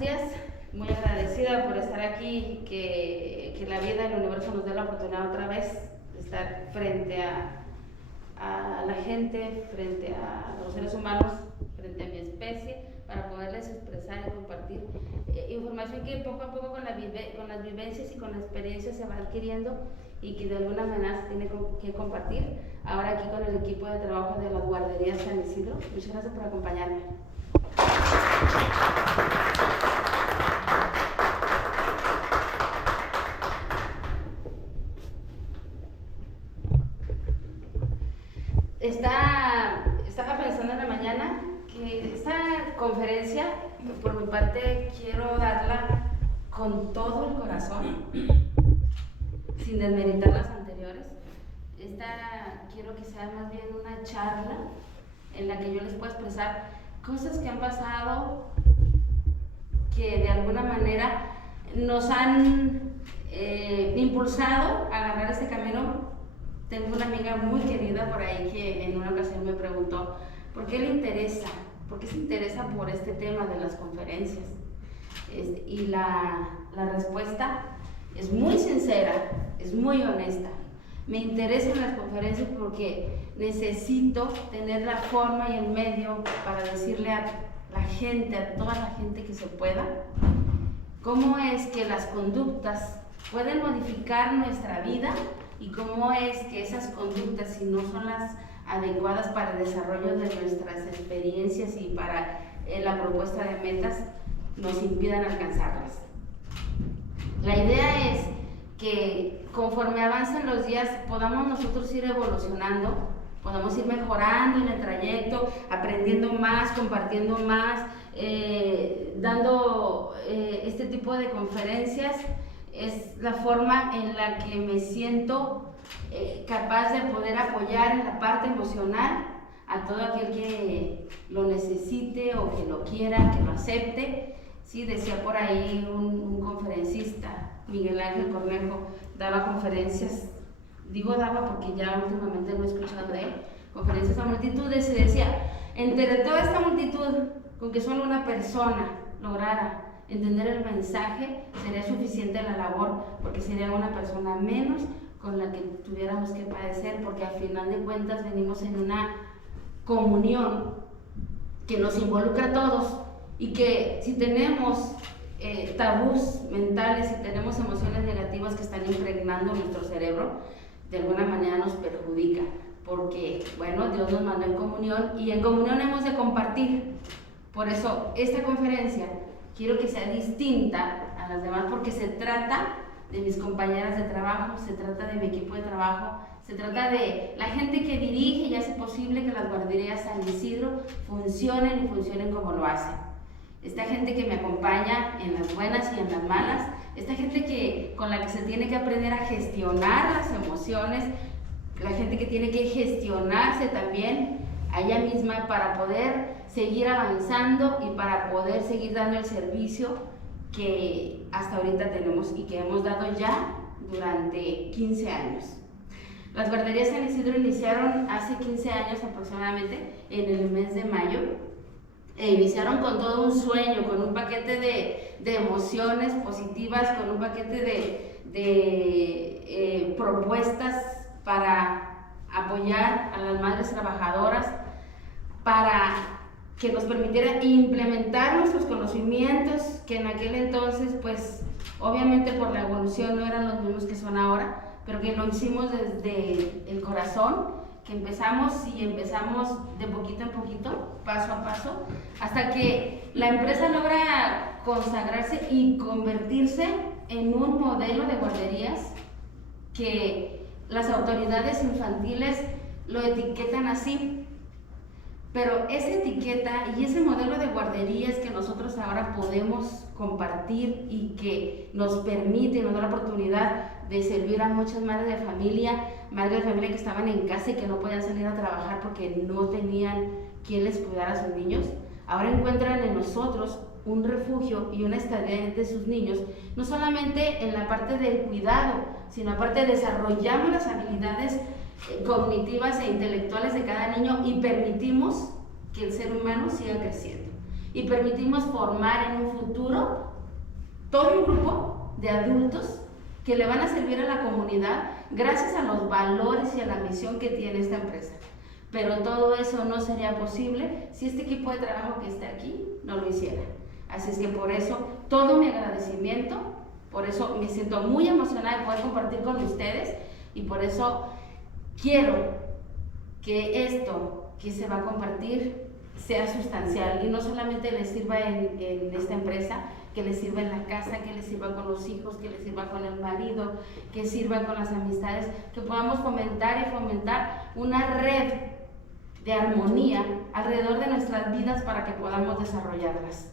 días, muy agradecida por estar aquí, que la vida y el universo nos dé la oportunidad otra vez de estar frente a la gente, frente a los seres humanos, frente a mi especie, para poderles expresar y compartir información que poco a poco con las vivencias y con la experiencia se va adquiriendo y que de alguna manera se tiene que compartir. Ahora aquí con el equipo de trabajo de las guarderías San Isidro. Muchas gracias por acompañarme. Estaba pensando en la mañana que esta conferencia, por mi parte, quiero darla con todo el corazón, sin desmeritar las anteriores. Quiero que sea más bien una charla en la que yo les pueda expresar cosas que han pasado, que de alguna manera nos han impulsado a agarrar este camino. Tengo una amiga muy querida por ahí que en una ocasión me preguntó ¿por qué le interesa? ¿Por qué se interesa por este tema de las conferencias? Y la respuesta es muy sincera, es muy honesta. Me interesan las conferencias porque necesito tener la forma y el medio para decirle a la gente, a toda la gente que se pueda, cómo es que las conductas pueden modificar nuestra vida y cómo es que esas conductas, si no son las adecuadas para el desarrollo de nuestras experiencias y para la propuesta de metas, nos impidan alcanzarlas. La idea es que conforme avancen los días podamos nosotros ir evolucionando, podamos ir mejorando en el trayecto, aprendiendo más, compartiendo más, dando este tipo de conferencias. Es la forma en la que me siento capaz de poder apoyar en la parte emocional a todo aquel que lo necesite o que lo quiera, que lo acepte. Sí, decía por ahí un conferencista, Miguel Ángel Cornejo, daba conferencias, digo daba porque ya últimamente no he escuchado de él, conferencias a multitudes, y decía, entre toda esta multitud, con que solo una persona lograra entender el mensaje, sería suficiente la labor, porque sería una persona menos con la que tuviéramos que padecer, porque al final de cuentas venimos en una comunión que nos involucra a todos y que si tenemos tabús mentales, si tenemos emociones negativas que están impregnando nuestro cerebro, de alguna manera nos perjudica, porque bueno, Dios nos mandó en comunión y en comunión hemos de compartir. Por eso esta conferencia quiero que sea distinta a las demás, porque se trata de mis compañeras de trabajo, se trata de mi equipo de trabajo, se trata de la gente que dirige y hace posible que las guarderías San Isidro funcionen y funcionen como lo hacen. Esta gente que me acompaña en las buenas y en las malas, esta gente con la que se tiene que aprender a gestionar las emociones, la gente que tiene que gestionarse también a ella misma para poder seguir avanzando y para poder seguir dando el servicio que hasta ahorita tenemos y que hemos dado ya durante 15 años. Las guarderías San Isidro iniciaron hace 15 años aproximadamente, en el mes de mayo, e iniciaron con todo un sueño, con un paquete de emociones positivas, con un paquete de propuestas para apoyar a las madres trabajadoras, para que nos permitiera implementar nuestros conocimientos, que en aquel entonces, pues, obviamente por la evolución no eran los mismos que son ahora, pero que lo hicimos desde el corazón, que empezamos de poquito en poquito, paso a paso, hasta que la empresa logra consagrarse y convertirse en un modelo de guarderías que las autoridades infantiles lo etiquetan así. Pero esa etiqueta y ese modelo de guarderías que nosotros ahora podemos compartir y que nos permite, nos da la oportunidad de servir a muchas madres de familia que estaban en casa y que no podían salir a trabajar porque no tenían quien les cuidara a sus niños, ahora encuentran en nosotros un refugio y una estadía de sus niños, no solamente en la parte del cuidado, sino aparte desarrollamos las habilidades cognitivas e intelectuales de cada niño y permitimos que el ser humano siga creciendo. y permitimos formar en un futuro todo un grupo de adultos que le van a servir a la comunidad gracias a los valores y a la misión que tiene esta empresa. Pero todo eso no sería posible si este equipo de trabajo que está aquí no lo hiciera. Así es que por eso todo mi agradecimiento, por eso me siento muy emocionada de poder compartir con ustedes y por eso quiero que esto que se va a compartir sea sustancial y no solamente les sirva en esta empresa, que les sirva en la casa, que les sirva con los hijos, que les sirva con el marido, que sirva con las amistades, que podamos fomentar y fomentar una red de armonía alrededor de nuestras vidas para que podamos desarrollarlas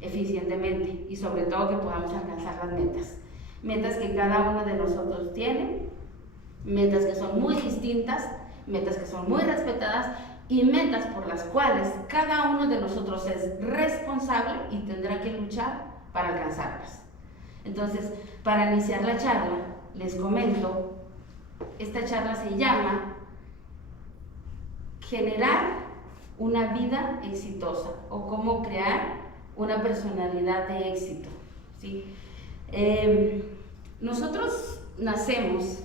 eficientemente y sobre todo que podamos alcanzar las metas que cada uno de nosotros tiene, metas que son muy distintas, metas que son muy respetadas y metas por las cuales cada uno de nosotros es responsable y tendrá que luchar para alcanzarlas. Entonces, para iniciar la charla, les comento, esta charla se llama Generar una vida exitosa o cómo crear una personalidad de éxito, ¿sí? Nosotros nacemos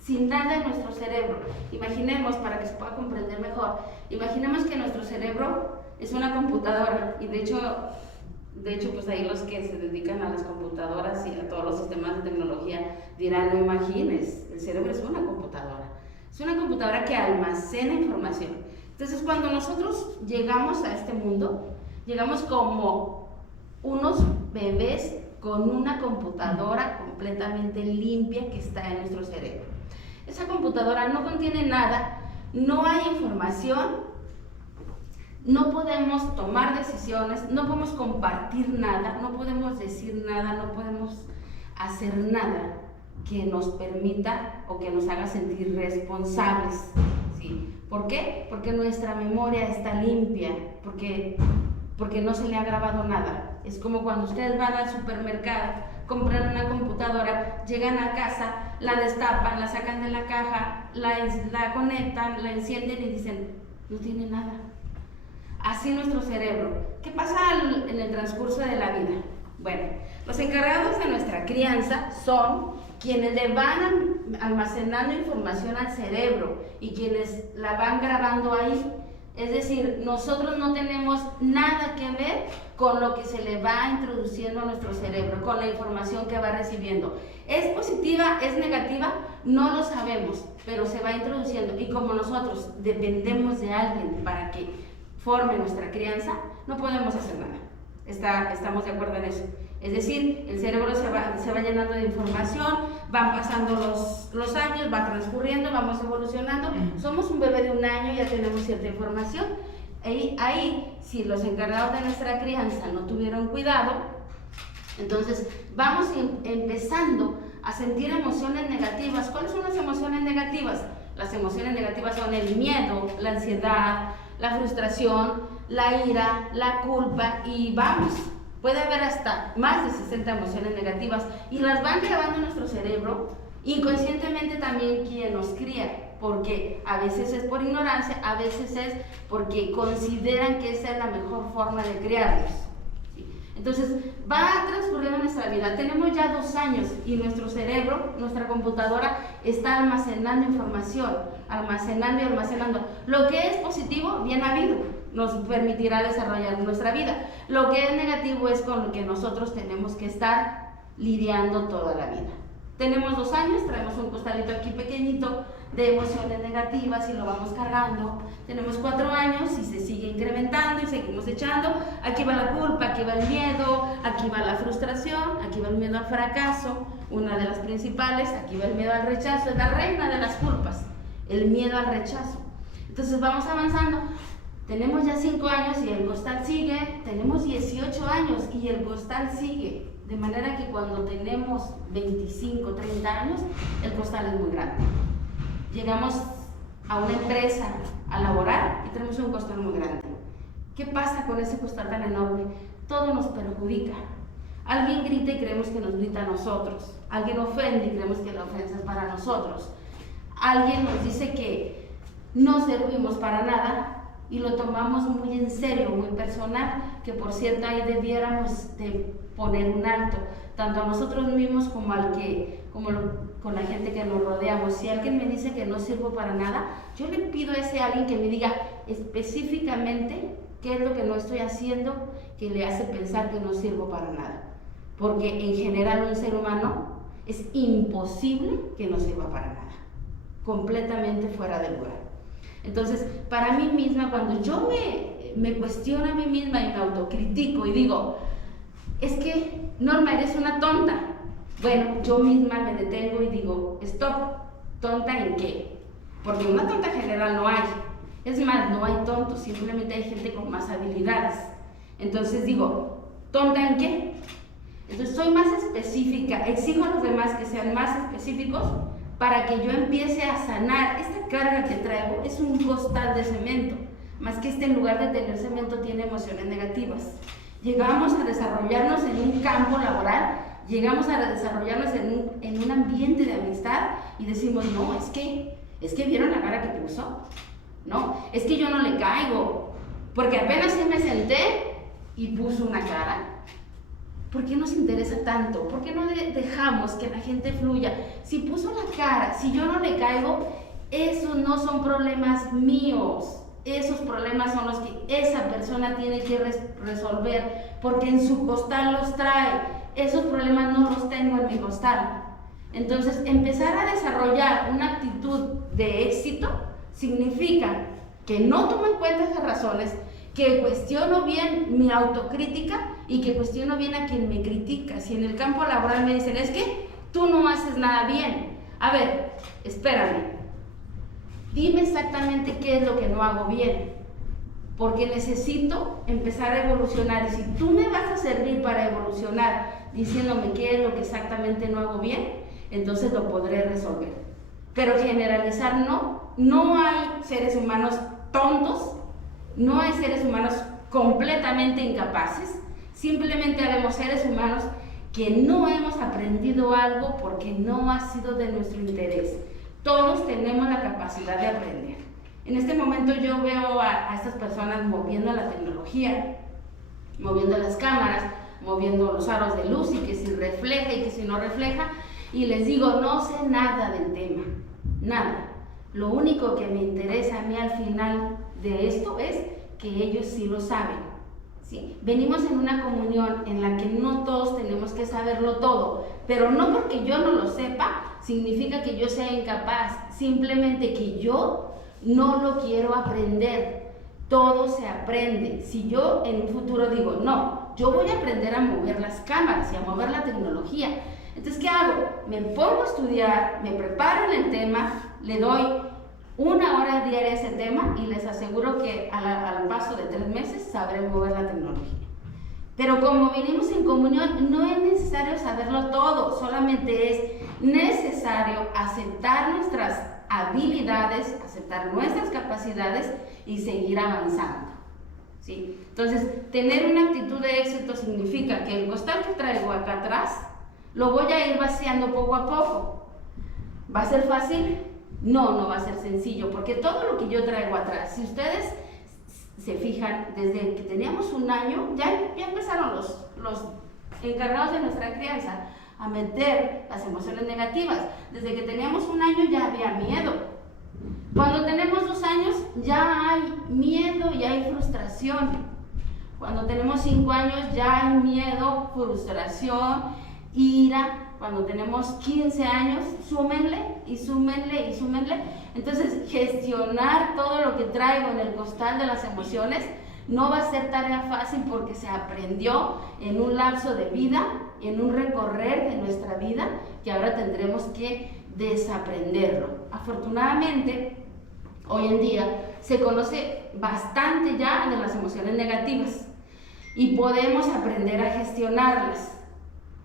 sin nada en nuestro cerebro. Imaginemos, para que se pueda comprender mejor, imaginemos que nuestro cerebro es una computadora y de hecho pues ahí los que se dedican a las computadoras y a todos los sistemas de tecnología dirán, no imagines, el cerebro es una computadora. Es una computadora que almacena información. Entonces, cuando nosotros llegamos a este mundo, llegamos como unos bebés con una computadora completamente limpia que está en nuestro cerebro. Esa computadora no contiene nada, no hay información, no podemos tomar decisiones, no podemos compartir nada, no podemos decir nada, no podemos hacer nada que nos permita o que nos haga sentir responsables, ¿sí? ¿Por qué? Porque nuestra memoria está limpia, porque no se le ha grabado nada. Es como cuando ustedes van al supermercado, compran una computadora, llegan a casa, la destapan, la sacan de la caja, la conectan, la encienden y dicen, no tiene nada. Así nuestro cerebro. ¿Qué pasa en el transcurso de la vida? Bueno, los encargados de nuestra crianza son quienes le van almacenando información al cerebro y quienes la van grabando ahí. Es decir, nosotros no tenemos nada que ver con lo que se le va introduciendo a nuestro cerebro, con la información que va recibiendo. ¿Es positiva? ¿Es negativa? No lo sabemos, pero se va introduciendo. Y como nosotros dependemos de alguien para que forme nuestra crianza, no podemos hacer nada. ¿Estamos de acuerdo en eso? Es decir, el cerebro se va llenando de información, van pasando los años, va transcurriendo, vamos evolucionando. Somos un bebé de 1 año y ya tenemos cierta información. Ahí, si los encargados de nuestra crianza no tuvieron cuidado, entonces vamos empezando a sentir emociones negativas. ¿Cuáles son las emociones negativas? Las emociones negativas son el miedo, la ansiedad, la frustración, la ira, la culpa y puede haber hasta más de 60 emociones negativas y las van grabando en nuestro cerebro, inconscientemente también quien nos cría, porque a veces es por ignorancia, a veces es porque consideran que esa es la mejor forma de criarnos. Entonces va transcurriendo nuestra vida, tenemos ya 2 años y nuestro cerebro, nuestra computadora está almacenando información, almacenando y almacenando. Lo que es positivo, bien habido, nos permitirá desarrollar nuestra vida. Lo que es negativo es con lo que nosotros tenemos que estar lidiando toda la vida. Tenemos 2 años, traemos un costalito aquí pequeñito de emociones negativas y lo vamos cargando. Tenemos 4 años y se sigue incrementando y seguimos echando. Aquí va la culpa, aquí va el miedo, aquí va la frustración, aquí va el miedo al fracaso, una de las principales, aquí va el miedo al rechazo, es la reina de las culpas, el miedo al rechazo. Entonces vamos avanzando. Tenemos ya 5 años y el costal sigue, tenemos 18 años y el costal sigue. De manera que cuando tenemos 25, 30 años, el costal es muy grande. Llegamos a una empresa a laborar y tenemos un costal muy grande. ¿Qué pasa con ese costal tan enorme? Todo nos perjudica. Alguien grita y creemos que nos grita a nosotros. Alguien ofende y creemos que la ofensa es para nosotros. Alguien nos dice que no servimos para nada y lo tomamos muy en serio, muy personal, que por cierto ahí debiéramos de poner un alto, tanto a nosotros mismos como con la gente que nos rodeamos. Si alguien me dice que no sirvo para nada, yo le pido a ese alguien que me diga específicamente qué es lo que no estoy haciendo que le hace pensar que no sirvo para nada, porque en general un ser humano es imposible que no sirva para nada, completamente fuera de lugar. Entonces, para mí misma, cuando yo me cuestiono a mí misma y me autocritico y digo, es que Norma, eres una tonta. Bueno, yo misma me detengo y digo, stop, ¿tonta en qué? Porque una tonta general no hay. Es más, no hay tontos, simplemente hay gente con más habilidades. Entonces digo, ¿tonta en qué? Entonces soy más específica, exijo a los demás que sean más específicos para que yo empiece a sanar. Esta carga que traigo es un costal de cemento, más que en lugar de tener cemento tiene emociones negativas. Llegamos a desarrollarnos en un campo laboral, llegamos a desarrollarnos en un ambiente de amistad y decimos, no, es que vieron la cara que puso, no, es que yo no le caigo, porque apenas sí me senté y puso una cara. ¿Por qué nos interesa tanto? ¿Por qué no dejamos que la gente fluya? Si puso la cara, si yo no le caigo, esos no son problemas míos. Esos problemas son los que esa persona tiene que resolver, porque en su costal los trae. Esos problemas no los tengo en mi costal. Entonces, empezar a desarrollar una actitud de éxito significa que no tomo en cuenta esas razones, que cuestiono bien mi autocrítica y que cuestiono bien a quien me critica. Si en el campo laboral me dicen, es que tú no haces nada bien. A ver, espérame. Dime exactamente qué es lo que no hago bien, porque necesito empezar a evolucionar. Y si tú me vas a servir para evolucionar diciéndome qué es lo que exactamente no hago bien, entonces lo podré resolver. Pero generalizar no hay seres humanos tontos, no hay seres humanos completamente incapaces, simplemente habemos seres humanos que no hemos aprendido algo porque no ha sido de nuestro interés. Todos tenemos la capacidad de aprender. En este momento yo veo a estas personas moviendo la tecnología, moviendo las cámaras, moviendo los aros de luz y que si refleja y que si no refleja, y les digo, no sé nada del tema, nada. Lo único que me interesa a mí al final de esto es que ellos sí lo saben. ¿Sí? Venimos en una comunión en la que no todos tenemos que saberlo todo, pero no porque yo no lo sepa significa que yo sea incapaz, simplemente que yo no lo quiero aprender. Todo se aprende. Si yo en un futuro digo, no, yo voy a aprender a mover las cámaras y a mover la tecnología, entonces ¿qué hago? Me pongo a estudiar, me preparo en el tema, le doy 1 hora diaria a ese tema y les aseguro que al paso de 3 meses sabré mover la tecnología. Pero como venimos en comunión, no es necesario saberlo todo, solamente es necesario aceptar nuestras habilidades, aceptar nuestras capacidades y seguir avanzando. ¿Sí? Entonces, tener una actitud de éxito significa que el costal que traigo acá atrás lo voy a ir vaciando poco a poco. ¿Va a ser fácil? No, no va a ser sencillo, porque todo lo que yo traigo atrás, si ustedes se fijan, desde que teníamos 1 año, ya empezaron los encargados de nuestra crianza a meter las emociones negativas. Desde que teníamos 1 año ya había miedo. Cuando tenemos 2 años ya hay miedo y hay frustración. Cuando tenemos 5 años ya hay miedo, frustración, ira. Cuando tenemos 15 años, súmenle y súmenle y súmenle. Entonces, gestionar todo lo que traigo en el costal de las emociones no va a ser tarea fácil porque se aprendió en un lapso de vida, en un recorrer de nuestra vida, que ahora tendremos que desaprenderlo. Afortunadamente, hoy en día se conoce bastante ya de las emociones negativas y podemos aprender a gestionarlas.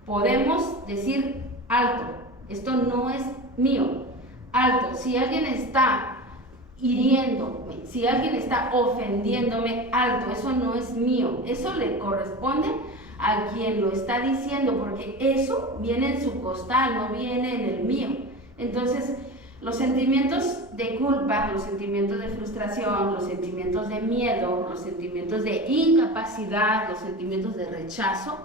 Podemos decir, alto, esto no es mío, alto, si alguien está hiriéndome, si alguien está ofendiéndome, alto, eso no es mío, eso le corresponde a quien lo está diciendo, porque eso viene en su costal, no viene en el mío. Entonces, Los sentimientos de culpa, los sentimientos de frustración, los sentimientos de miedo, los sentimientos de incapacidad, los sentimientos de rechazo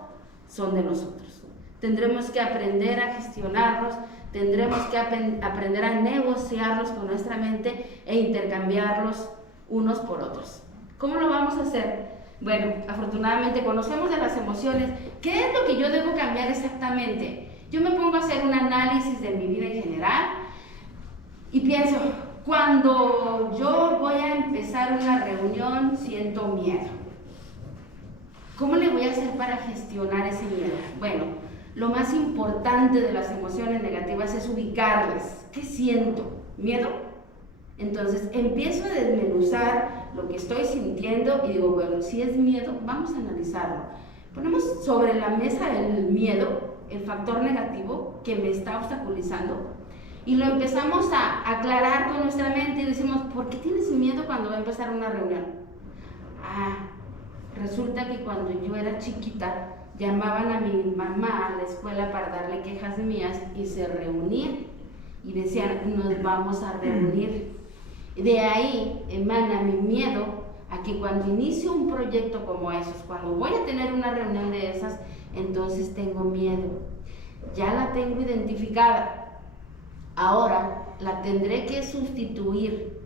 son de nosotros. Tendremos que aprender a gestionarlos, tendremos que aprender a negociarlos con nuestra mente e intercambiarlos unos por otros. ¿Cómo lo vamos a hacer? Bueno, afortunadamente conocemos de las emociones. ¿Qué es lo que yo debo cambiar exactamente? Yo me pongo a hacer un análisis de mi vida en general y pienso, cuando yo voy a empezar una reunión siento miedo. ¿Cómo le voy a hacer para gestionar ese miedo? Bueno, lo más importante de las emociones negativas es ubicarlas. ¿Qué siento? ¿Miedo? Entonces empiezo a desmenuzar lo que estoy sintiendo y digo, bueno, si es miedo, vamos a analizarlo. Ponemos sobre la mesa el miedo, el factor negativo que me está obstaculizando, y lo empezamos a aclarar con nuestra mente y decimos, ¿por qué tienes miedo cuando va a empezar una reunión? Resulta que cuando yo era chiquita llamaban a mi mamá a la escuela para darle quejas mías y se reunían y decían, nos vamos a reunir. De ahí emana mi miedo a que cuando inicio un proyecto como esos, cuando voy a tener una reunión de esas, entonces tengo miedo. Ya la tengo identificada. Ahora la tendré que sustituir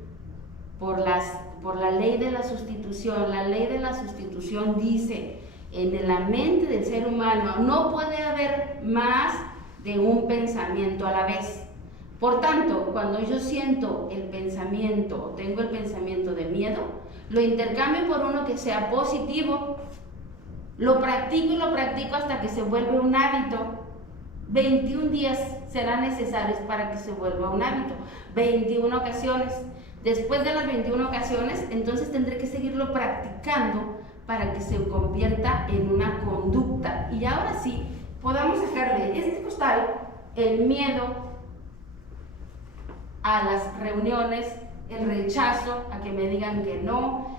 por la ley de la sustitución. La ley de la sustitución dice, en la mente del ser humano no puede haber más de un pensamiento a la vez. Por tanto, cuando yo siento el pensamiento, tengo el pensamiento de miedo, lo intercambio por uno que sea positivo, lo practico hasta que se vuelve un hábito. 21 días serán necesarios para que se vuelva un hábito, 21 ocasiones. Después de las 21 ocasiones, entonces tendré que seguirlo practicando para que se convierta en una conducta. Y ahora sí, podamos sacar de este costal el miedo a las reuniones, el rechazo a que me digan que no,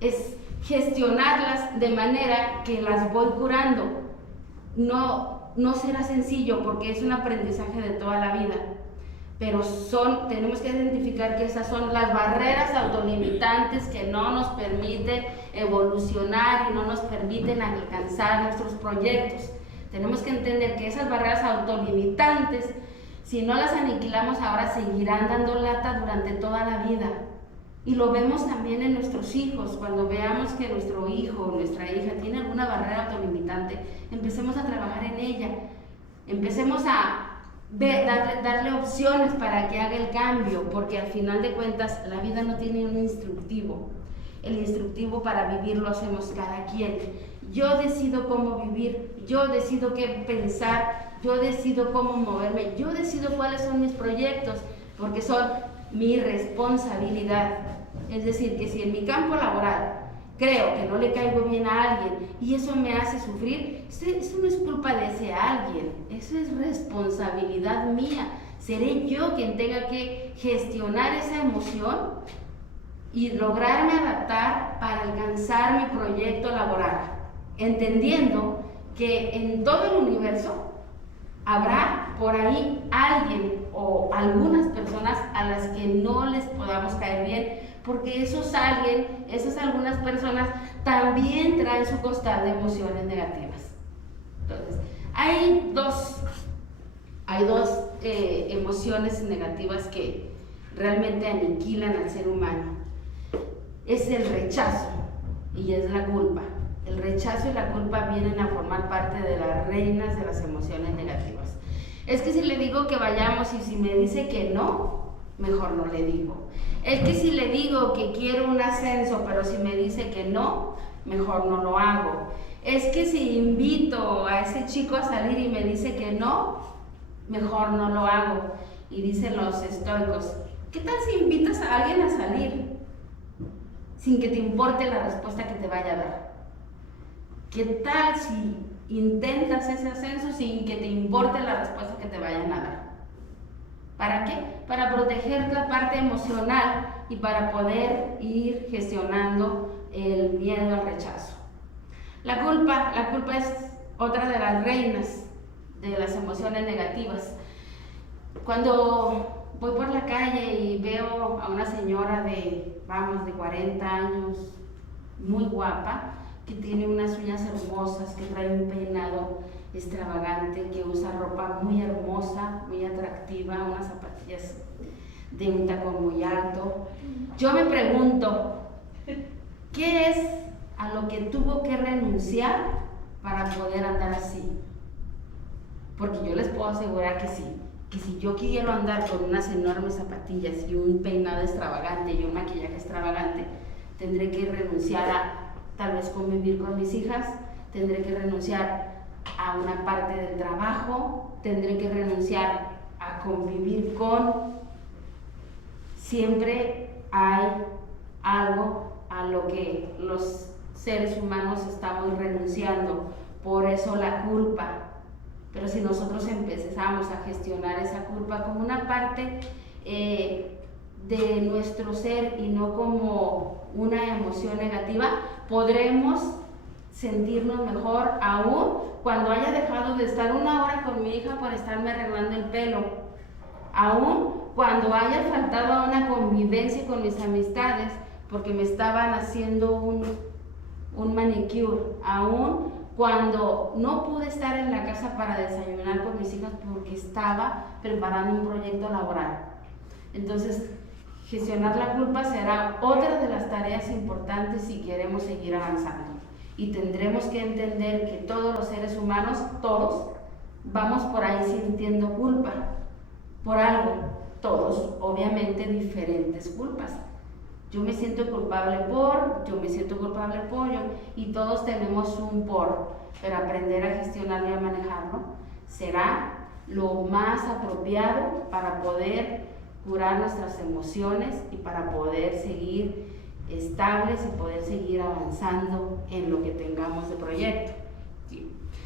es gestionarlas de manera que las voy curando. No será sencillo porque es un aprendizaje de toda la vida, pero tenemos que identificar que esas son las barreras autolimitantes que no nos permiten evolucionar y no nos permiten alcanzar nuestros proyectos. Tenemos que entender que esas barreras autolimitantes, si no las aniquilamos ahora, seguirán dando lata durante toda la vida. Y lo vemos también en nuestros hijos. Cuando veamos que nuestro hijo o nuestra hija tiene alguna barrera autolimitante, empecemos a trabajar en ella. Empecemos a darle opciones para que haga el cambio, porque al final de cuentas la vida no tiene un instructivo. El instructivo para vivir lo hacemos cada quien. Yo decido cómo vivir, yo decido qué pensar, yo decido cómo moverme, yo decido cuáles son mis proyectos, porque son mi responsabilidad. Es decir, que si en mi campo laboral creo que no le caigo bien a alguien y eso me hace sufrir, eso no es culpa de ese alguien, eso es responsabilidad mía. Seré yo quien tenga que gestionar esa emoción y lograrme adaptar para alcanzar mi proyecto laboral, entendiendo que en todo el universo habrá por ahí alguien o algunas personas a las que no les podamos caer bien, porque esos alguien, esas algunas personas también traen su costal de emociones negativas. Entonces, hay dos emociones negativas que realmente aniquilan al ser humano. Es el rechazo y es la culpa. El rechazo y la culpa vienen a formar parte de las reinas de las emociones negativas. Es que si le digo que vayamos y si me dice que no, mejor no le digo. Es que si le digo que quiero un ascenso, pero si me dice que no, mejor no lo hago. Es que si invito a ese chico a salir y me dice que no, mejor no lo hago. Y dicen los estoicos, ¿qué tal si invitas a alguien a salir sin que te importe la respuesta que te vaya a dar? ¿Qué tal si intentas ese ascenso sin que te importe la respuesta que te vayan a dar? ¿Para qué? Para proteger la parte emocional y para poder ir gestionando el miedo al rechazo. La culpa es otra de las reinas de las emociones negativas. Cuando voy por la calle y veo a una señora de 40 años, muy guapa, que tiene unas uñas hermosas, que trae un peinado extravagante, que usa ropa muy hermosa, muy atractiva, unas zapatillas de un tacón muy alto, yo me pregunto, ¿qué es a lo que tuvo que renunciar para poder andar así? Porque yo les puedo asegurar que sí, que si yo quiero andar con unas enormes zapatillas y un peinado extravagante y un maquillaje extravagante, tendré que renunciar a tal vez convivir con mis hijas, tendré que renunciar a una parte del trabajo, tendré que renunciar a convivir con... Siempre hay algo a lo que los seres humanos estamos renunciando, por eso la culpa. Pero si nosotros empezamos a gestionar esa culpa como una parte de nuestro ser y no como una emoción negativa, podremos sentirnos mejor aún cuando haya dejado de estar 1 hora con mi hija por estarme arreglando el pelo, aún cuando haya faltado a una convivencia con mis amistades porque me estaban haciendo un manicure, aún cuando no pude estar en la casa para desayunar con mis hijas porque estaba preparando un proyecto laboral. Entonces, gestionar la culpa será otra de las tareas importantes si queremos seguir avanzando. Y tendremos que entender que todos los seres humanos, todos, vamos por ahí sintiendo culpa por algo, todos, obviamente diferentes culpas. Yo me siento culpable por, yo me siento culpable por, y todos tenemos un por, pero aprender a gestionarlo y a manejarlo será lo más apropiado para poder curar nuestras emociones y para poder seguir estables y poder seguir avanzando en lo que tengamos de proyecto.